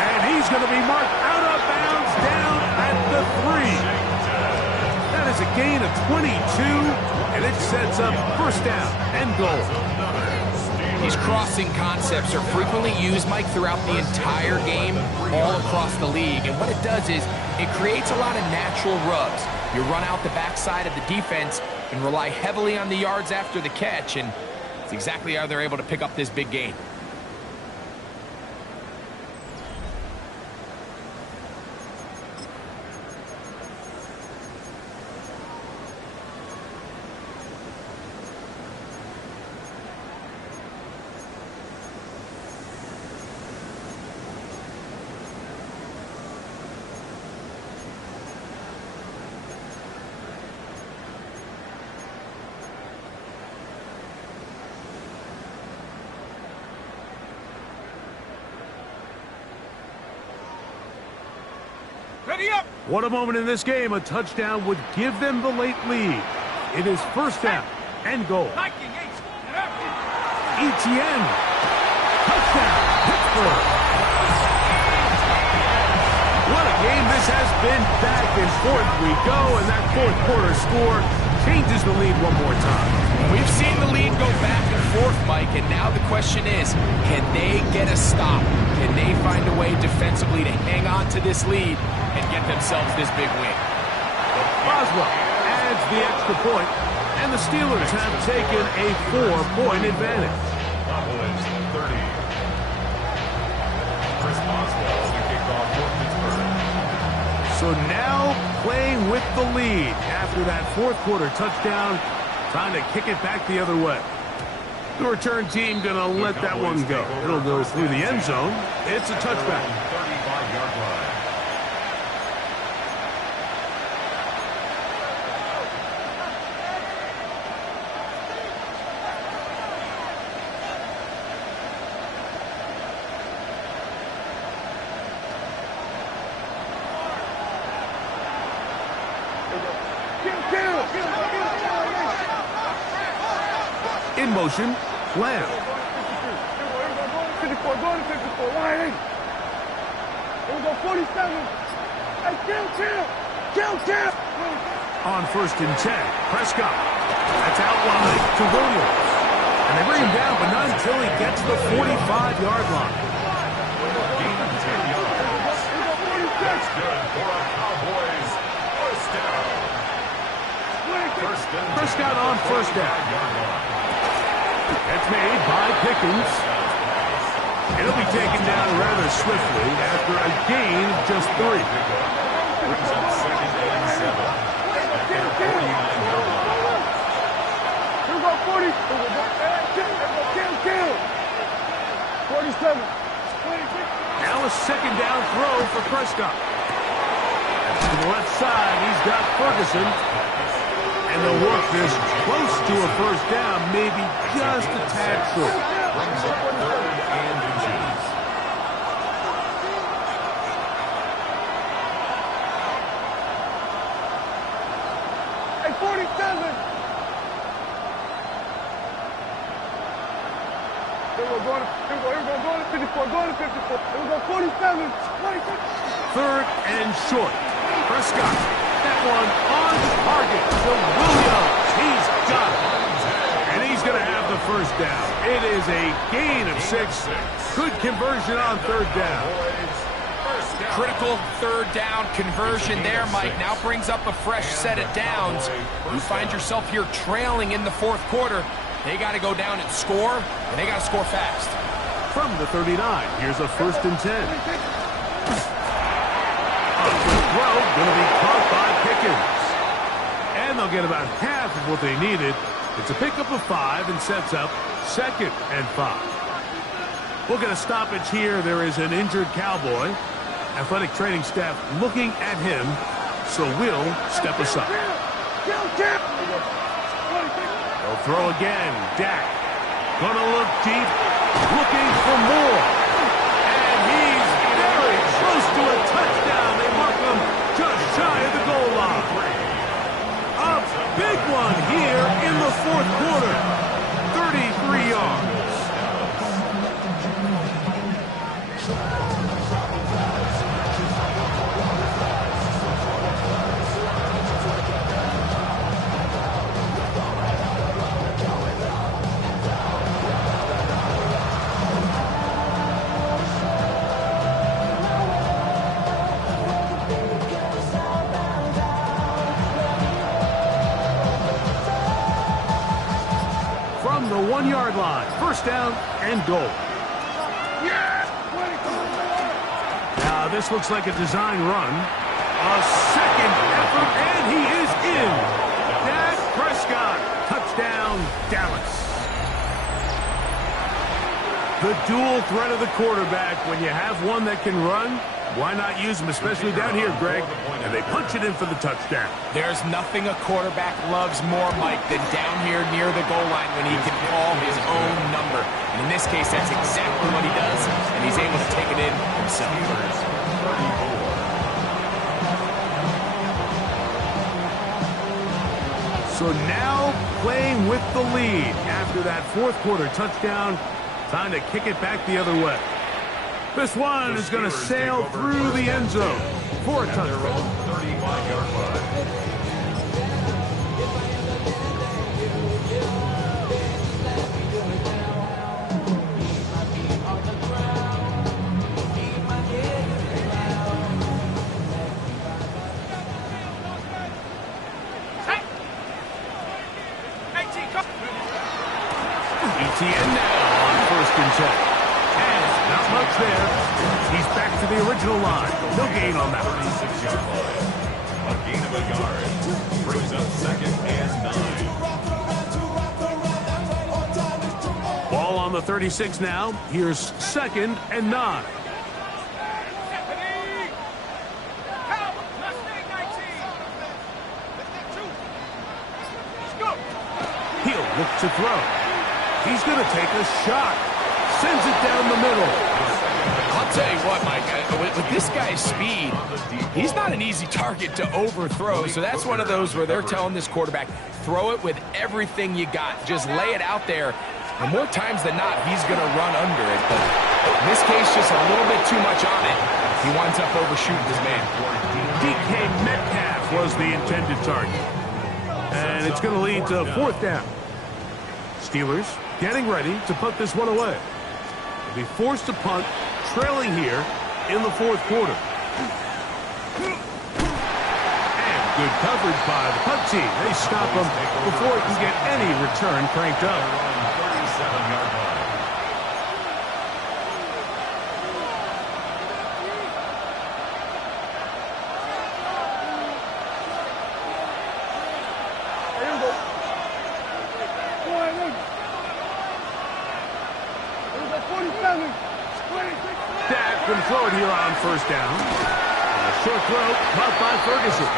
And he's going to be marked out of bounds down at the 3. That is a gain of 22, and it sets up first down and goal. These crossing concepts are frequently used, Mike, throughout the entire game, all across the league. And what it does is it creates a lot of natural rubs. You run out the backside of the defense and rely heavily on the yards after the catch, and it's exactly how they're able to pick up this big gain. What a moment in this game. A touchdown would give them the late lead. It is first down and goal. Etienne. Touchdown, Pittsburgh. What a game this has been. Back and forth we go, and that fourth quarter score changes the lead one more time. We've seen the lead go back and forth, Mike, and now the question is, can they get a stop? Can they find a way defensively to hang on to this lead and get themselves this big win? Boswell adds the extra point, and the Steelers have taken a 4-point advantage. Cowboys 30. Chris Boswell, the kickoff for Pittsburgh. So now playing with the lead after that fourth quarter touchdown, trying to kick it back the other way. The return team going to let that one go. It'll go through the end zone. It's a touchback. 35-yard line. In motion, Lamb. 54, going to 54, wide eight. Here we go, 47. Hey, kill. On 1st and 10, Prescott. That's out wide to Williams. And they bring him down, but not until he gets to the 45-yard line. Gain of 10 yards. That's good for a Cowboys first down. Prescott on 1st down. That's made by Pickens. It'll be taken down rather swiftly after a gain of just 3. Brings up 2nd and 7 at their 49-yard line. Here we go, 40. Kill. 47. Now a 2nd down throw for Prescott. That's to the left side. He's got Ferguson. And they'll work this close to a 1st down, maybe just a tad short. Brings up 3rd and inches. Hey, 47. Here we go, going to 54, going to 54. Here we go, 47. 3rd and short. Prescott. That one on target to Williams. He's got it. And he's going to have the 1st down. It is a gain of 6. Good conversion on 3rd down. Critical 3rd down conversion there, Mike. Now brings up a fresh set of downs. You find yourself here trailing in the 4th quarter. They got to go down and score, and they got to score fast. From the 39, here's a 1st and 10. Throw going to be caught by Pickens. And they'll get about half of what they needed. It's a pickup of 5 and sets up 2nd and 5. We'll get a stoppage here. There is an injured Cowboy. Athletic training staff looking at him, so we'll step aside. They'll throw again. Dak gonna look deep, looking for more. And he's very close to a touchdown. They mark him just shy of the goal line. A big one here in the 4th quarter. 33 yards. From the 1-yard line, 1st down and goal. Now this looks like a design run. A 2nd effort, and he is in. Dak Prescott, touchdown, Dallas. The dual threat of the quarterback. When you have one that can run, why not use him, especially down here, Greg? And they punch it in for the touchdown. There's nothing a quarterback loves more, Mike, than down here near the goal line when he can call his own number. And in this case, that's exactly what he does, and he's able to take it in himself. So now playing with the lead after that 4th quarter touchdown. Time to kick it back the other way. This one is going to sail through the end zone for a touchdown. 35-yard line. ETN now on 1st and 10. And not much there. He's back to the original line. No gain on that. 36-yard line. A gain of a yard. Brings up 2nd and 9. the 36 now. Here's 2nd and 9. He'll look to throw. He's going to take a shot. Sends it down the middle. I'll tell you what, Mike, with this guy's speed, he's not an easy target to overthrow. So that's one of those where they're telling this quarterback, throw it with everything you got. Just lay it out there. And more times than not, he's going to run under it. But in this case, just a little bit too much on it. He winds up overshooting his man. DK Metcalf was the intended target. And it's going to lead to 4th down. Steelers getting ready to put this one away. They'll be forced to punt, trailing here in the 4th quarter. And good coverage by the punt team. They stop him before he can get any return cranked up. 37-yard line. Dak can throw it here on 1st down. A short throw caught by Ferguson.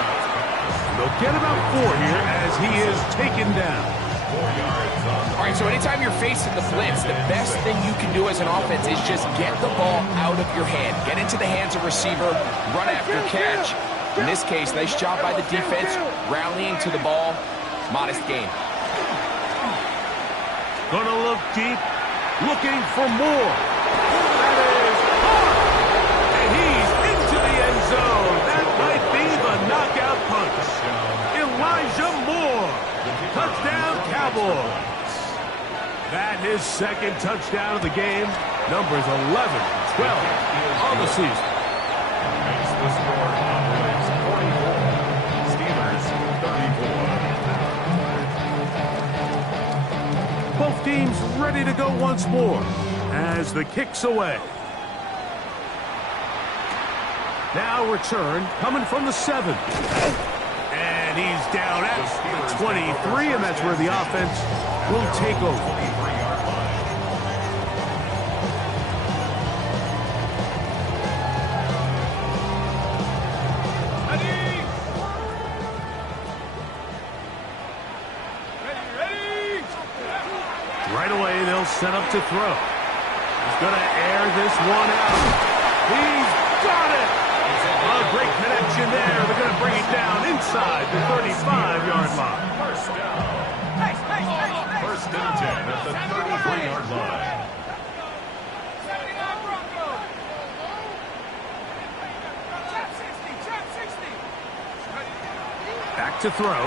They'll get about 4 here as he is taken down. 4 yards on. All right, so anytime you're facing the blitz, the best thing you can do as an offense is just get the ball out of your hand. Get into the hands of receiver, run after catch. In this case, nice job by the defense, rallying to the ball. Modest gain. Gonna look deep, looking for more. That is hard. And he's into the end zone. That might be the knockout punch. Elijah Moore. Touchdown, Cowboys. That is 2nd touchdown of the game. Numbers 11, 12 on the season. Makes the score Cowboys 44. Steelers 34. Both teams ready to go once more as the kick's away. Now return coming from the 7. And he's down at the 23, and that's where the offense will take over. 23-yard line. Right away, they'll set up to throw. He's going to air this one out. He's got it! A great connection there. They're going to bring it down inside the 35-yard line. First down. First and 10 at the 33-yard line. Back to throw.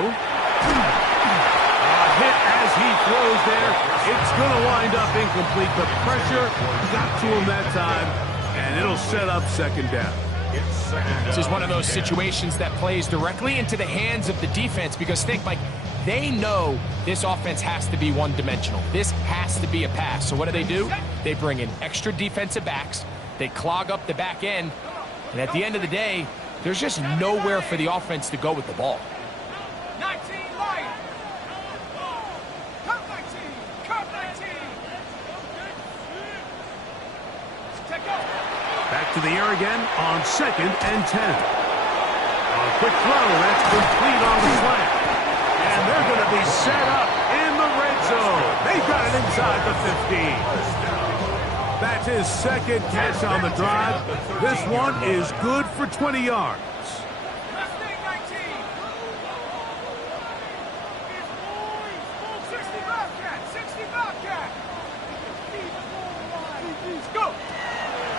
Hit as he throws there. It's going to wind up incomplete. The pressure got to him that time, and it'll set up 2nd down. This is one of those situations that plays directly into the hands of the defense because think, Mike, they know this offense has to be one-dimensional. This has to be a pass. So what do? They bring in extra defensive backs. They clog up the back end. And at the end of the day, there's just nowhere for the offense to go with the ball. 19 light. Come 19. Come 19. Take off. Back to the air again on 2nd and 10. A quick throw, that's complete on the slant. And they're going to be set up in the red zone. They got it inside the 15. That's his 2nd catch on the drive. This one is good for 20 yards.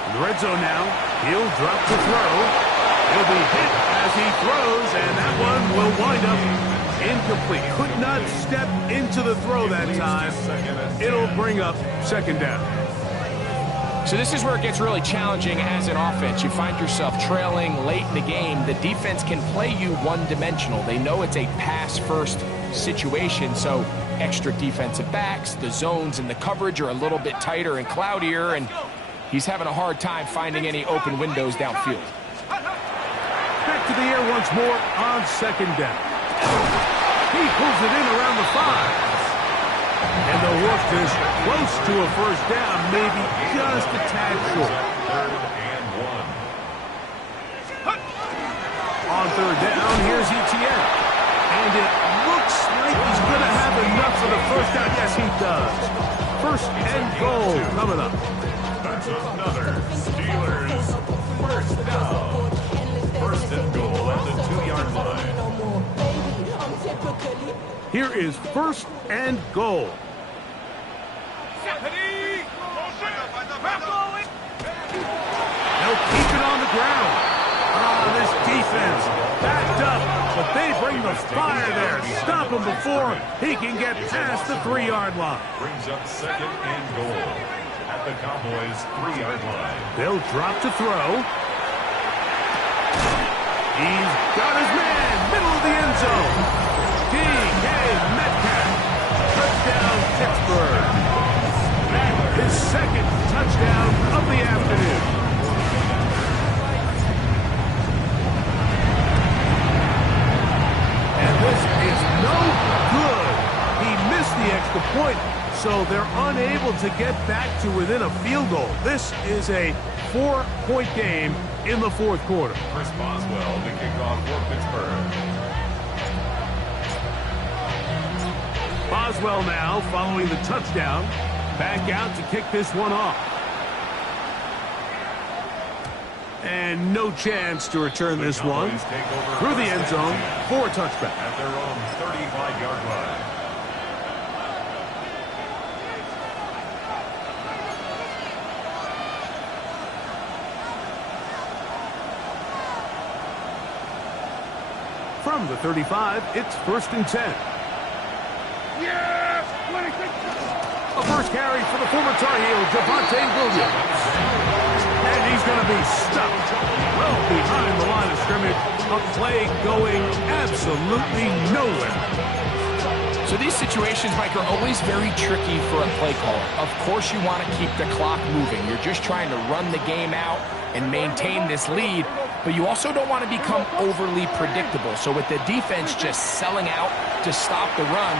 In the red zone now, he'll drop to throw. He'll be hit as he throws, and that one will wind up incomplete. Could not step into the throw that time. It'll bring up 2nd down. So this is where it gets really challenging as an offense. You find yourself trailing late in the game. The defense can play you one-dimensional. They know it's a pass-first situation, so extra defensive backs, the zones and the coverage are a little bit tighter and cloudier, and he's having a hard time finding any open windows downfield. Back to the air once more on 2nd down. He pulls it in around the 5. And they'll work this close to a first down, maybe just a tad short. Third and 1. On third down, here's Etienne. And it looks like he's going to have enough for the first down. Yes, he does. First and goal coming up. That's another Steelers first down. First and goal at the 2-yard line. Here is first and goal. They'll keep it on the ground. This defense backed up, but they bring the fire there. Stop him before he can get past the 3-yard line. Brings up second and goal at the Cowboys' 3-yard line. They'll drop to throw. He's got his man, middle of the end zone. DK Metcalf, touchdown Pittsburgh. His second touchdown of the afternoon. And this is no good. He missed the extra point, so they're unable to get back to within a field goal. This is a 4-point game in the fourth quarter. Chris Boswell to kick off for Pittsburgh. Boswell now following the touchdown. Back out to kick this one off. And no chance to return this one through the end zone for a touchback. At their own 35-yard line. From the 35, it's first and 10. Yes! 26. A first carry for the former Tar Heel, Javonte Williams. And he's going to be stuck well behind the line of scrimmage. A play going absolutely nowhere. So these situations, Mike, are always very tricky for a play caller. Of course you want to keep the clock moving. You're just trying to run the game out and maintain this lead, but you also don't want to become overly predictable. So with the defense just selling out to stop the run,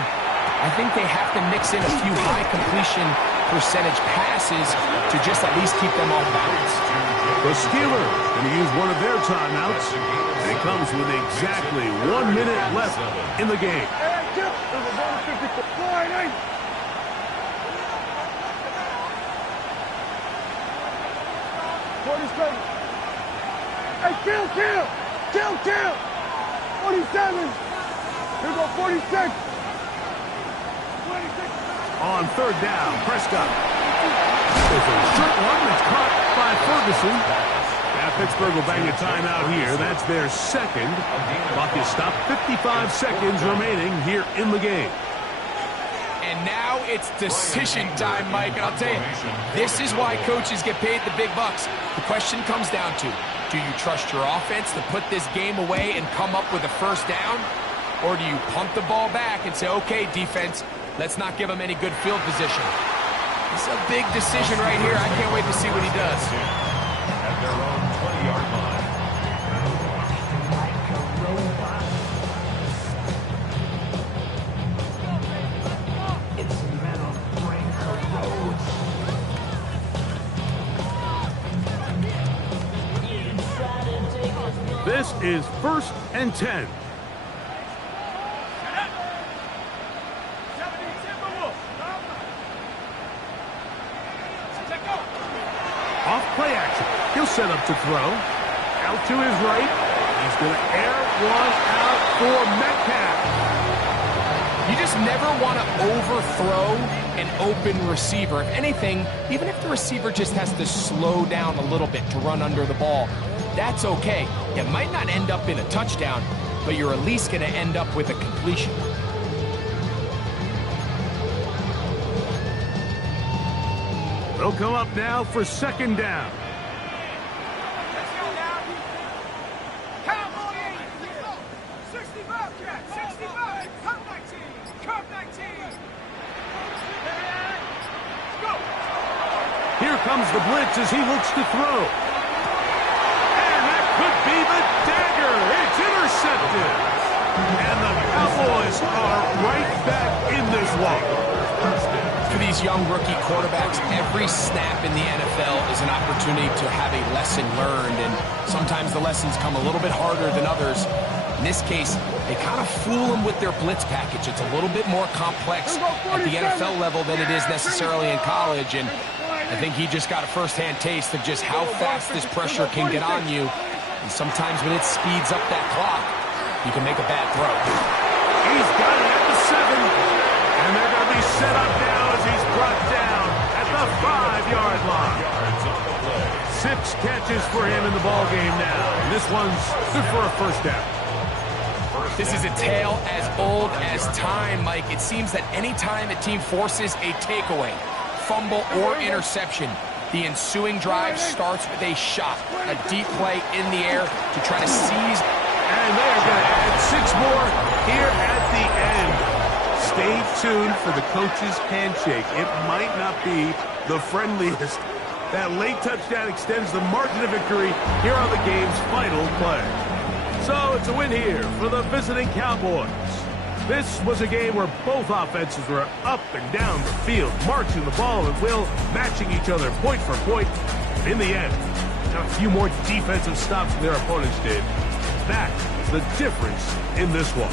I think they have to mix in a few high completion percentage passes to just at least keep them off balance. The Steelers going to use one of their timeouts, and it comes with exactly 1 minute left in the game. Hey, kill! 47! Here go 46! 26! On third down, Prescott. It's a short one that's caught by Ferguson. Now Pittsburgh will bang a timeout here. That's their second. Clock is stopped. 55 seconds remaining here in the game. And now it's decision time, Mike. And I'll tell you, this is why coaches get paid the big bucks. The question comes down to, do you trust your offense to put this game away and come up with a first down? Or do you pump the ball back and say, okay, defense, let's not give him any good field position? It's a big decision right here. I can't wait to see what he does. At their own 20-yard line. This is first and 10. Off play action. He'll set up to throw. Out to his right. He's going to air one out for Metcalf. You just never want to overthrow an open receiver. If anything, even if the receiver just has to slow down a little bit to run under the ball, that's okay. It might not end up in a touchdown, but you're at least going to end up with a completion. They'll come up now for second down. Here comes the blitz as he looks to throw. And that could be the dagger. It's intercepted. And the Cowboys are right back in this one. For these young rookie quarterbacks, every snap in the NFL is an opportunity to have a lesson learned, and sometimes the lessons come a little bit harder than others. In this case, they kind of fool them with their blitz package. It's a little bit more complex at the NFL level than it is necessarily in college, and I think he just got a first-hand taste of just how fast this pressure can get on you, and sometimes when it speeds up that clock, you can make a bad throw. He's got it at the 7, and they're going to be set up now as he's brought down at the 5-yard line. 6 catches for him in the ballgame now. This one's good for a first down. This is a tale as old as time, Mike. It seems that any time a team forces a takeaway, fumble, or interception, the ensuing drive starts with a shot, a deep play in the air to try to seize. And they are going to add 6 more here at the end. Stay tuned for the coach's handshake. It might not be the friendliest. That late touchdown extends the margin of victory here on the game's final play. So it's a win here for the visiting Cowboys. This was a game where both offenses were up and down the field, marching the ball at will, matching each other point for point. In the end, got a few more defensive stops than their opponents did. That is the difference in this one.